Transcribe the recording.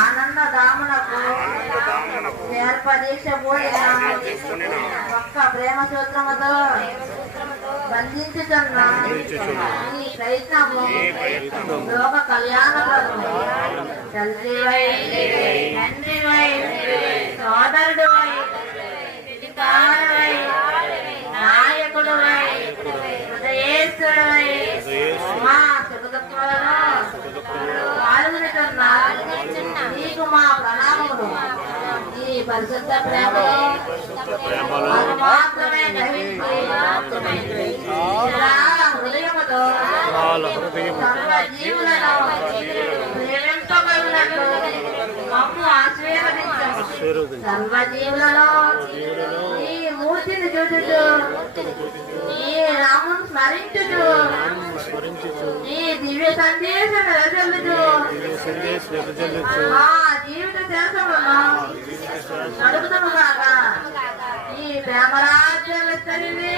ఆనందదామునకు ఏర్పరీక్ష పోయిన ఒక్క ప్రేమ సూత్రముతో బంధించుతున్న ఈ ప్రయత్నము లోక కళ్యాణప్రదము. తండ్రివై, తండ్రివై, సోదరుడువై, పితావై, నాయకుడువై, హృదయేశ్వరుడవై మా సుఖదుఃఖములను పాల్గొనుతున్న నీకు మా ప్రణామములు. ఈ పరిశుద్ధ ప్రేమలో మాత్రమే గ్రహించి హృదయముతో సర్వ జీవులను ప్రేమింపగలిగినట్లు మమ్ము ఆశీర్వదించు. సర్వ జీవులలో ఈ మూర్తిని చూచుచు, ఈ రామును స్మరించుచు, ఈ దివ్య సందేశం వెదజల్లుచు మా జీవిత శేషములను నడుపుతాము కాక. ఈ ప్రేమరాజ్యం విస్తరింది